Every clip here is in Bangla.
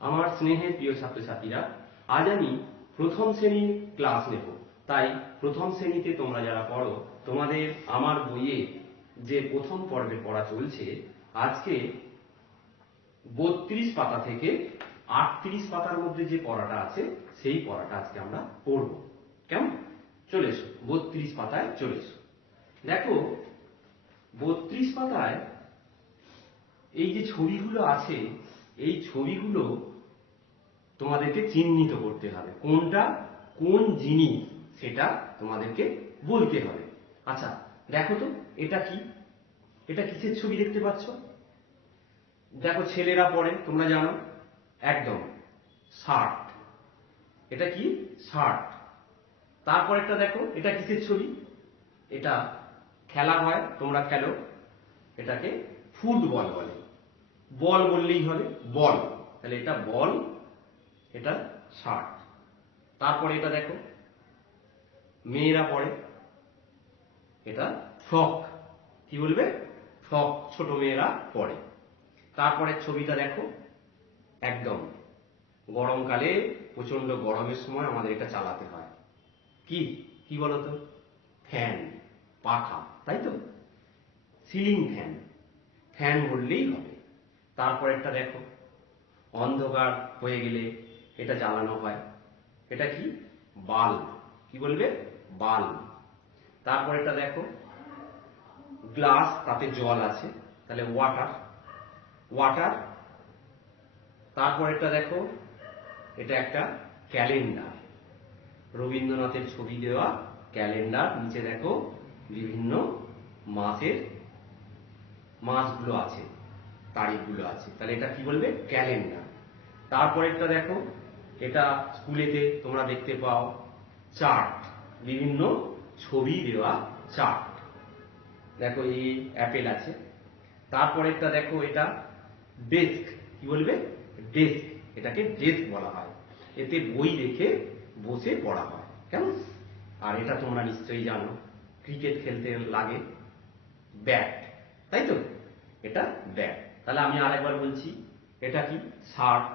আমার স্নেহের প্রিয় ছাত্রছাত্রীরা, আজ আমি প্রথম শ্রেণীর ক্লাস নেব। তাই প্রথম শ্রেণীতে তোমরা যারা পড়ো, তোমাদের আমার বইয়ে যে প্রথম পর্বে পড়া চলছে, আজকে 32 পাতা থেকে 38 পাতার মধ্যে যে পড়াটা আছে সেই পড়াটা আজকে আমরা পড়ব। কেমন? চলে এসো, 32 পাতায় চলে এসো। দেখো, 32 পাতায় এই যে ছবিগুলো আছে, এই ছবিগুলো তোমাদেরকে চিহ্নিত করতে হবে, কোনটা কোন জিনিস সেটা তোমাদেরকে বলতে হবে। আচ্ছা, দেখো তো এটা কি? এটা কিসের ছবি দেখতে পাচ্ছ? দেখো, ছেলেরা পরে, তোমরা জানো একদম, শার্ট। এটা কি? শার্ট। তারপর একটা দেখো, এটা কিসের ছবি? এটা খেলা হয়, তোমরা খেলো, এটাকে ফুটবল বলে। বল বললেই হবে, বল। তাহলে এটা বল, এটা শার্ট। তারপরে এটা দেখো, মেয়েরা পরে, এটা ফ্রক। কি বলবে? ফ্রক, ছোট মেয়েরা পরে। তারপরে ছবিটা দেখো, একদম গরমকালে, প্রচন্ড গরমের সময় আমাদের এটা চালাতে হয়। কি কি বলতো? ফ্যান, পাখা, তাই তো? সিলিং ফ্যান, ফ্যান বললেই হবে। তারপর একটা দেখো, অন্ধকার হয়ে গেলে এটা জ্বালানো হয়, এটা কি? বাল্ব। কি বলবে? বাল্ব। তারপর এটা দেখো, গ্লাস, তাতে জল আছে, তাহলে ওয়াটার, ওয়াটার। তারপর এটা দেখো, এটা একটা ক্যালেন্ডার, রবীন্দ্রনাথের ছবি দেওয়া ক্যালেন্ডার। নিচে দেখো বিভিন্ন মাসের মাসগুলো আছে, তারিখগুলো আছে, তাহলে এটা কি বলবে? ক্যালেন্ডার। তারপরেরটা দেখো, এটা স্কুলেতে তোমরা দেখতে পাও, চার্ট, বিভিন্ন ছবি দেওয়া চার্ট। দেখো, এই অ্যাপেল আছে। তারপরেরটা দেখো, এটা ডেস্ক। কি বলবে? ডেস্ক। এটাকে ডেস্ক বলা হয়, এতে বই রেখে বসে পড়া হয়। কেমন? আর এটা তোমরা নিশ্চয়ই জানো, ক্রিকেট খেলতে লাগে ব্যাট, তাই তো? এটা ব্যাট। তাহলে আমি আরেকবার বলছি, এটা কি? শার্ট,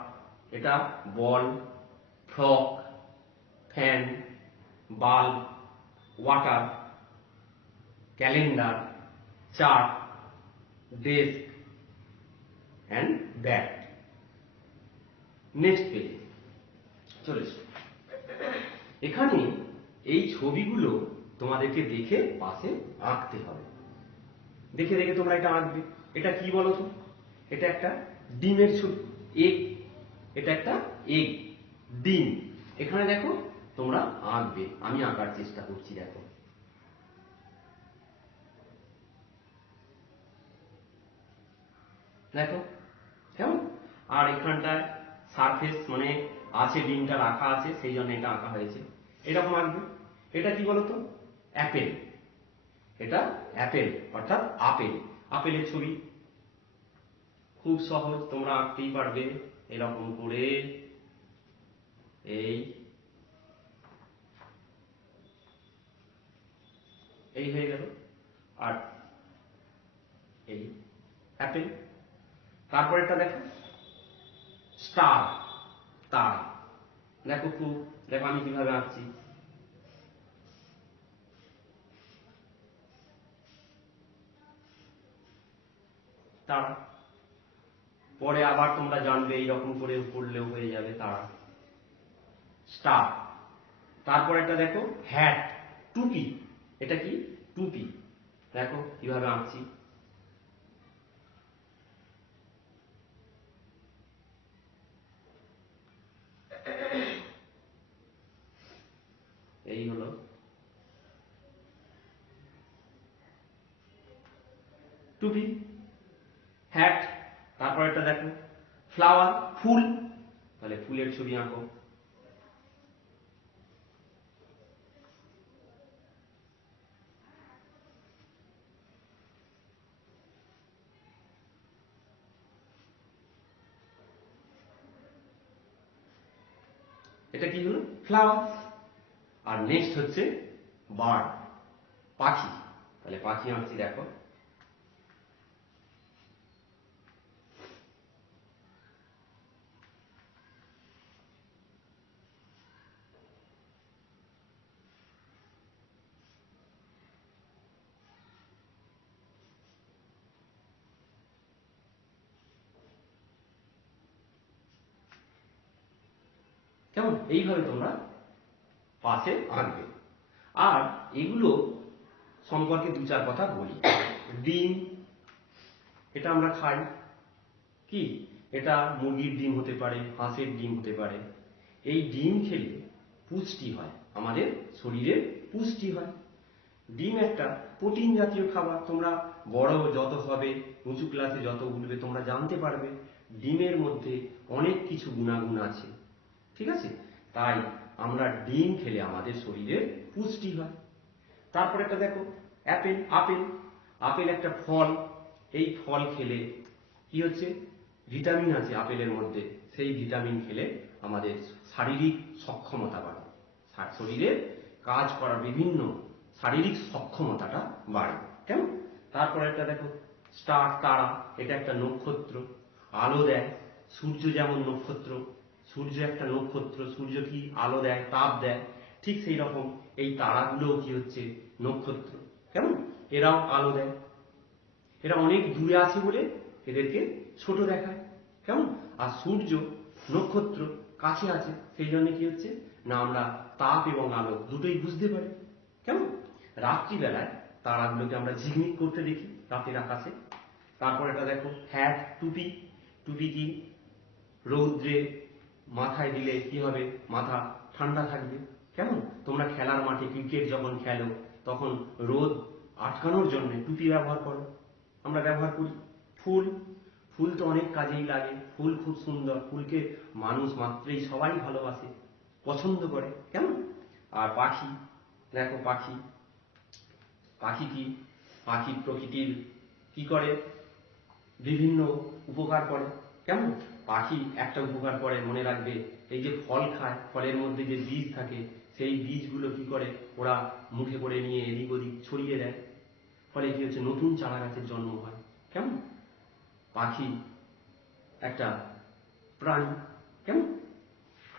এটা ball, frock, fan, bulb, water, calendar, chart, desk and bat. Next page চলে এসো। এখানে এই ছবিগুলো তোমাদেরকে দেখে পাশে আঁকতে হবে। দেখে দেখে তোমরা এটা আঁকবে। এটা কি বলো তো? এটা একটা ডিমের ছবি, এগ। এটা একটা এগ, ডিম। এখানে দেখো, তোমরা আঁকবে, আমি আঁকার চেষ্টা করছি। দেখো, দেখো কেমন? আর এখানটায় সারফেস, মানে আছে, ডিমটা রাখা আছে, সেই জন্য এটা আঁকা হয়েছে। এরকম আঁকবে। এটা কি বলতো? অ্যাপেল। এটা অ্যাপেল, অর্থাৎ আপেল। আপেলের ছবি খুব সহজ, তোমরা আঁকতেই পারবে। এরকম করে এই এই হয়ে গেল, আর এই অ্যাপেল। তারপর এটা দেখো, স্টার, তারা। দেখো, খুব দেখো আমি কিভাবে আঁকছি। তারা। পরে আবার তোমরা জানবে, এইরকম করে পড়লেও হয়ে যাবে তারা, স্টার। তারপর একটা দেখো, হ্যাট, টুপি। এটা কি? টুপি। দেখো কিভাবে আঁকছি। এই হলো টুপি, হ্যাট। তারপর একটা দেখো, ফ্লাওয়ার, ফুল। তাহলে ফুলের ছবি আঁকো। এটা কি হলো? ফ্লাওয়ার। আর নেক্সট হচ্ছে বার্ড, পাখি। তাহলে পাখি আঁকছি, দেখো। কেমন? এইভাবে তোমরা পাশে আনবে। আর এগুলো সম্পর্কে দু চার কথা বলি। ডিম, এটা আমরা খাই, কি এটা মুরগির ডিম হতে পারে, হাঁসের ডিম হতে পারে। এই ডিম খেলে পুষ্টি হয়, আমাদের শরীরে পুষ্টি হয়। ডিম একটা প্রোটিন জাতীয় খাবার। তোমরা বড় যত হবে, উঁচু ক্লাসে যত উঠবে, তোমরা জানতে পারবে ডিমের মধ্যে অনেক কিছু গুণাগুণ আছে, ঠিক আছে? তাই আমরা ডিম খেলে আমাদের শরীরে পুষ্টি হয়। তারপর একটা দেখো, অ্যাপেল। আপেল আপেল একটা ফল। এই ফল খেলে কি হচ্ছে, ভিটামিন আছে আপেলের মধ্যে। সেই ভিটামিন খেলে আমাদের শারীরিক সক্ষমতা বাড়ে, শরীরে কাজ করার বিভিন্ন শারীরিক সক্ষমতাটা বাড়ে, কেমন? তারপরে একটা দেখো, স্টার, তারা। এটা একটা নক্ষত্র, আলো দেয়। সূর্য যেমন নক্ষত্র, সূর্য একটা নক্ষত্র, সূর্য কি আলো দেয়, তাপ দেয়, ঠিক সেই রকম এই তারাগুলোও কি হচ্ছে, নক্ষত্র, কেমন? এরাও আলো দেয়। এরা অনেক দূরে আছে বলে এদেরকে ছোট দেখায়, কেমন? আর সূর্য নক্ষত্র কাছে আছে, সেই জন্য কি হচ্ছে না, আমরা তাপ এবং আলো দুটোই বুঝতে পারি, কেমন? রাত্রিবেলায় তারাগুলোকে আমরা ঝিকমিক করতে দেখি রাতের আকাশে। তারপর এটা দেখো, হ্যাট, টুপি। টুপি কি, রৌদ্রে মাথায় দিলে কি হবে, মাথা ঠান্ডা থাকবে, কেমন? তোমরা খেলার মাঠে ক্রিকেট যখন খেলো, তখন রোদ আটকানোর জন্য টুপি ব্যবহার করো, আমরা ব্যবহার করি। ফুল, ফুল তো অনেক কাজেই লাগে। ফুল খুব সুন্দর, ফুলকে মানুষ মাত্রই সবাই ভালোবাসে, পছন্দ করে, কেমন? আর পাখি, দেখো পাখি। পাখি কি, পাখি প্রকৃতির কি করে, বিভিন্ন উপকার করে, কেমন? পাখি একটা উপকার করে, মনে রাখবে, এই যে ফল খায়, ফলের মধ্যে যে বীজ থাকে, সেই বীজগুলো কি করে, ওরা মুখে করে নিয়ে এদিক ওদিক ছড়িয়ে দেয়, ফলে কি হচ্ছে, নতুন চারা গাছের জন্ম হয়, কেমন? পাখি একটা প্রাণী, কেমন?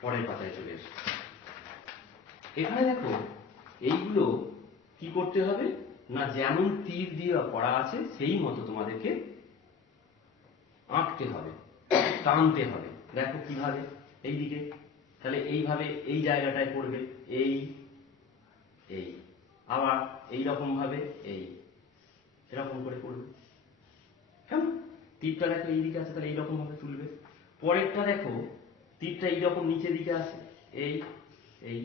পরের পাতায় চলে এসো। এখানে দেখো, এইগুলো কি করতে হবে না, যেমন তীর দিয়ে করা আছে সেই মতো তোমাদেরকে আঁকতে হবে, টানতে হবে। দেখো কিভাবে, এইদিকে, তাহলে এইভাবে এই জায়গাটায় পড়বে, এই এই আবার এই রকম ভাবে, এই এরকম করে পড়বে, কেমন? তীরটা দেখো এইদিকে আছে, তাহলে এইরকম ভাবে তুলবে। পরেরটা দেখো, তীরটা এইরকম নিচের দিকে আছে, এই এই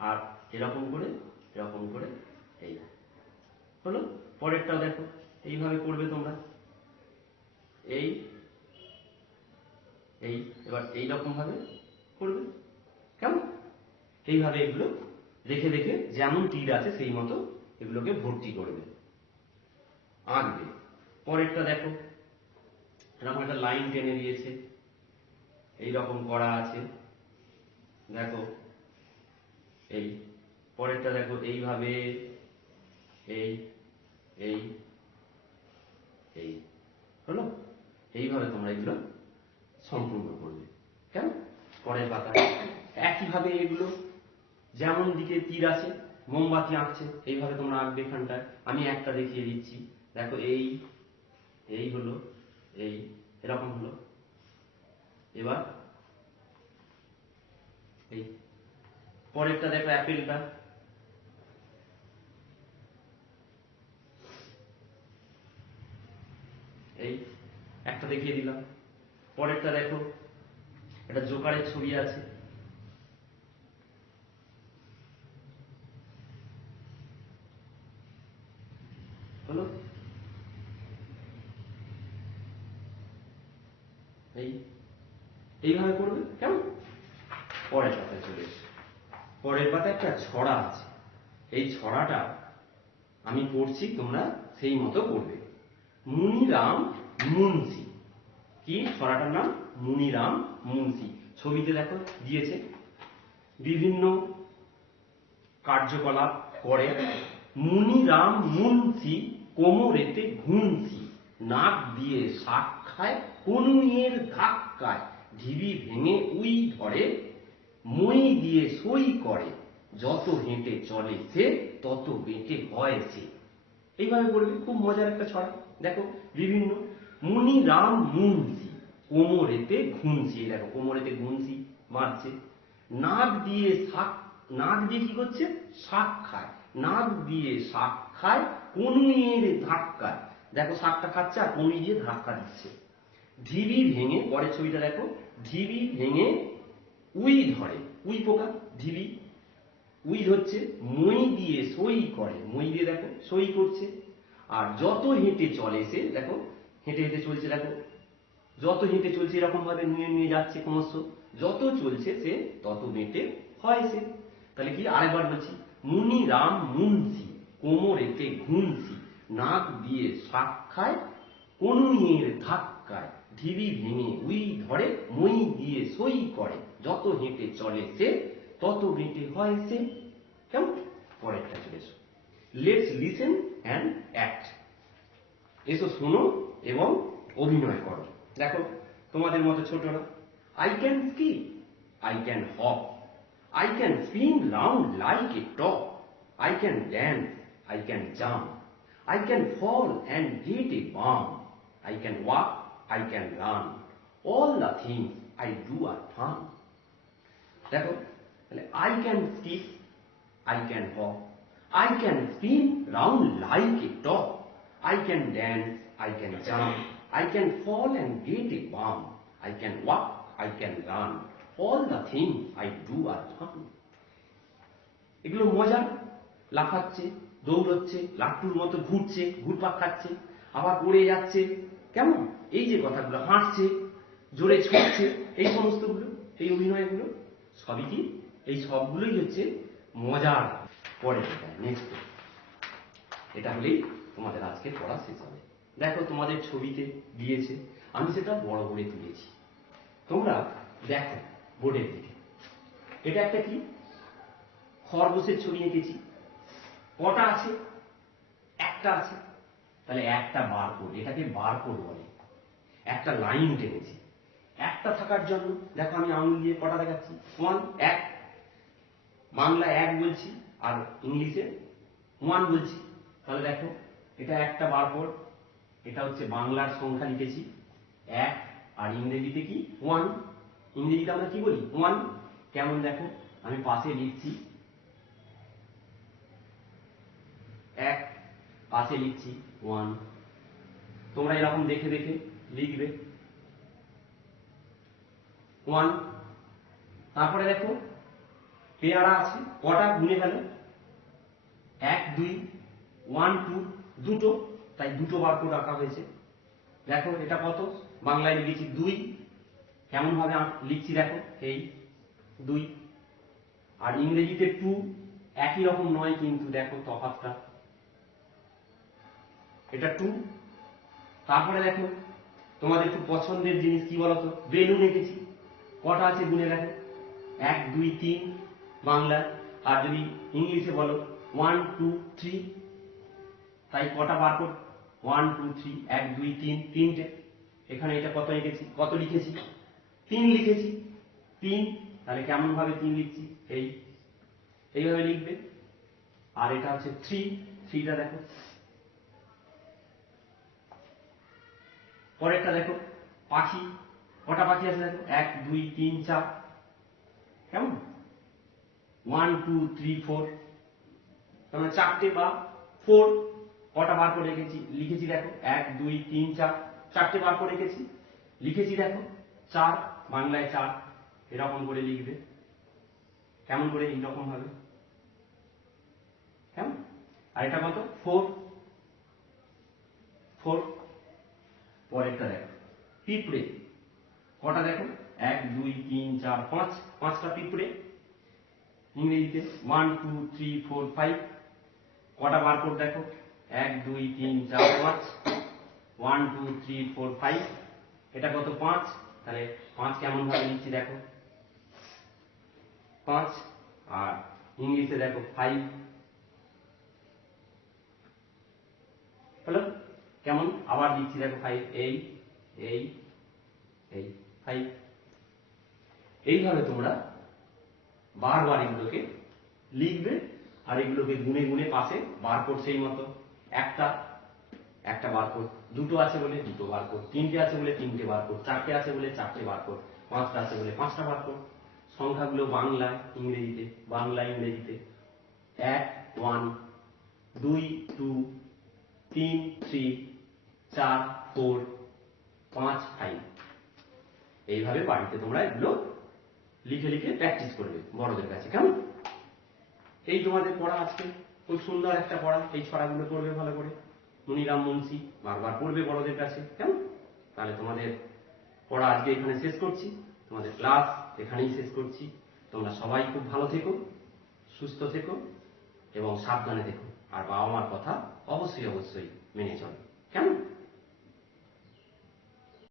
আর এরকম করে, এরকম করে, এই হলো। পরেরটাও দেখো, এইভাবে করবে তোমরা, এই এই এবার এইরকম ভাবে করবে, কেমন? এইভাবে এগুলো রেখে রেখে যেমন তীর আছে সেই মতো এগুলোকে ভর্তি করবে, আঁকবে। পরেরটা দেখো, এরকম একটা লাইন টেনে দিয়েছে, এইরকম করা আছে, দেখো এই। পরেরটা দেখো, এইভাবে, এই এই এই হলো। এইভাবে তোমরা এগুলো সম্পূর্ণ করবে, কেমন? পরের পাতায় একইভাবে এগুলো যেমন দিকে তীর আছে, মোমবাতি আঁকছে, এইভাবে তোমরা আঁকবে। এখানটায় আমি একটা দেখিয়ে দিচ্ছি, দেখো এই এই হলো, এই এরকম হলো। এবার এই পরেরটা দেখো, অ্যাপেলটা, এই একটা দেখিয়ে দিলাম। পরেরটা দেখো, এটা জোকারের ছবি আছে, হলো। এই এইভাবে করবে, কেমন? পরের পাতায় চলে এসে, পরের পাতায় একটা ছড়া আছে। এই ছড়াটা আমি পড়ছি, তোমরা সেই মতো করবে। মুনিরাম মুন্সি। কি ছড়াটার নাম? মুনিরাম মুন্সি। ছবিতে দেখো দিয়েছে, বিভিন্ন কার্যকলাপ করে। মুনিরাম মুন্সি কোমরেতে ঘুমছি, নাক দিয়ে শাক খায় কনুইয়ের ধাক্কায়, ঢিবি ভেঙে উই ধরে, মই দিয়ে সই করে, যত হেঁটে চলে সে তত বেঁটে হয় সে। এইভাবে করবে, খুব মজার একটা ছড়া। দেখো বিভিন্ন, মুনিরাম মুন্সি কোমরেতে ঘুমছি, দেখো কোমরেতে ঘুমছি মারছে, নাক দিয়ে কি করছে? শাক খায়। নাক দিয়ে শাক খায় কনুইয়ের ধাক্কায়। দেখো শাকটা খাচ্ছে আর কনুই দিয়ে ধাক্কা দিচ্ছে। ঢিবি ভেঙে, পরের ছবিটা দেখো, ঢিবি ভেঙে উই ধরে। উই পোকা, ঢিবি উই ধরছে। মই দিয়ে সই করে, মই দিয়ে দেখো সই করছে। আর যত হেঁটে চলে সে, দেখো হেঁটে হেঁটে চলছে, দেখো যত হেঁটে চলছে এরকম ভাবে নুয়ে নুয়ে যাচ্ছে ক্রমশ। যত চলছে সে তত মেটে হয় সে। তাহলে কি, আরেকবার বলছি, মুনি রাম মুন্সি কোমরেতে ঘুনসি, নাক দিয়ে শাক খায় কনুইয়ের ধাক্কায়, ঢিবি ভেঙে উই ধরে, মই দিয়ে সই করে, যত হেঁটে চলে সে তত মেটে হয় সে। কেমন? পরেরটা চলে এসো। Let's listen and act. এসো শোনো এবং অভিনয় করো। দেখো তোমাদের মতো ছোটরা, I can skip, I can hop, I can spin round like a top, I can dance, I can jump, I can fall and get a bump, I can walk, I can run, all the things I do are fun. দেখো তাহলে I can skip, I can hop, I can spin round like a top, I can dance, I can jump, I can fall and get a bump, I can walk, I can run, all the things I do are fun. এগুলো মজা, লাফাচ্ছে, দৌড়চ্ছে, লাট্টুর মতো ঘুরছে, ঘুরপাক খাচ্ছে, আবার পড়ে যাচ্ছে, কেমন? এই যে কথাগুলো, হাঁটছে, জোরে ছুটছে, এই সমস্তগুলো, এই অভিনয়গুলো সবই কি, এই সবগুলোই হচ্ছে মজার। পরে নেক্সট, এটা হলেই তোমাদের আজকে পড়া শেষ হবে। দেখো তোমাদের ছবিতে দিয়েছে, আমি সেটা বড় করে তুলেছি, তোমরা দেখো বোর্ডের দিকে। এটা একটা কি, খরগোশের ছবি এঁকেছি। কটা আছে? একটা আছে। তাহলে একটা বারকোড, এটাকে বারকোড বলে। একটা লাইন টেনেছি একটা থাকার জন্য। দেখো আমি আঙুল দিয়ে কটা দেখাচ্ছি, 1, 1, বাংলা 1 বলছি আর ইংলিশে 1 বলছি। তাহলে দেখো এটা একটা বারকোড, এটা হচ্ছে বাংলার সংখ্যা লিখেছি 1, আর ইংরেজিতে কি 1। ইংরেজিতে আমরা কি বলি 1। কেমন দেখো, আমি পাশে লিখছি 1, পাশে লিখছি 1। তোমরা এরকম দেখে দেখে লিখবে 1। তারপরে দেখো পেয়ারা আছে, কটা গুনে ফেলো, 1, 2, 1, 2, দুটো, তাই দুটো বারকোড আঁকা হয়েছে। দেখো এটা কত, বাংলায় লিখেছি 2। কেমন ভাবে লিখছি দেখো, এই 2। আর ইংরেজিতে 2, একই রকম নয় কিন্তু, দেখো তফাৎটা, এটা 2। তারপরে দেখো তোমাদের খুব পছন্দের জিনিস কি বলতো, বেলুন এঁকেছি। কটা আছে গুনে দেখো, 1, 2, 3 বাংলা, আর যদি ইংলিশে বলো 1, 2, 3। তাই কটা বারকোড, 1, 2, 3, 1, 2, 3, তিনটে। এখানে এটা কত এঁকেছি, কত লিখেছি, 3 লিখেছি, 3। তাহলে কেমন ভাবে 3 লিখছি, এইভাবে লিখবে। আর এটা হচ্ছে 3, 3টা দেখো। পরেরটা দেখো পাখি, কটা পাখি আছে দেখো, 1, 2, 3, 4। কেমন, 1, 2, 3, 4, তাহলে 4টে বা 4। কটা বার করে লিখেছি দেখো, 1, 2, 3, 4, 4টে বার করে রেখেছি, লিখেছি দেখো 4, বাংলায় 4। এরকম করে লিখবে, কেমন করে, এইরকম ভাবে, কেমন। আর এটা কত, 4, 4। পরেরটা দেখো পিঁপড়ে, কটা দেখো, 1, 2, 3, 4, 5, 5টা পিঁপড়ে। ইংরেজিতে 1, 2, 3, 4, 5। কটা বারকোড দেখো, 1, 2, 3, 4, 5, 1, 2, 3, 4, 5। এটা কত, 5। তাহলে 5 কেমন ভাবে লিখছি দেখো, 5। আর ইংলিশে দেখো 5 হলো। কেমন আবার লিখছি দেখো 5, এই 5। এইভাবে তোমরা বারবার এগুলোকে লিখবে, আর এগুলোকে গুনে গুনে পাশে বারকোড সেই মতো, একটা বারকোড, দুটো আছে বলে দুটো বারকোড, 3টে আছে বলে 3টে বারকোড, 4টে আছে বলে 4টে বারকোড, 5টা আছে বলে 5টা বারকোড। সংখ্যাগুলো বাংলায় ইংরেজিতে, বাংলা ইংরেজিতে। 1 1, 2 2, 3 3, 4 4, 5 5। এইভাবে বাড়িতে তোমরা এগুলো লিখে লিখে প্র্যাকটিস করবে বড়দের কাছে, কেমন? এই তোমাদের পড়া আজকে খুব সুন্দর একটা পড়া, এই ছড়াগুলো পড়বে ভালো করে, মনিরাম মুন্সি বারবার পড়বে বড়দের কাছে, কেমন? তাহলে তোমাদের পড়া আজকে এখানে শেষ করছি, তোমাদের ক্লাস এখানেই শেষ করছি। তোমরা সবাই খুব ভালো থেকো, সুস্থ থেকো এবং সাবধানে থেকো, আর বাবা মার কথা অবশ্যই অবশ্যই মেনে চলো, কেমন?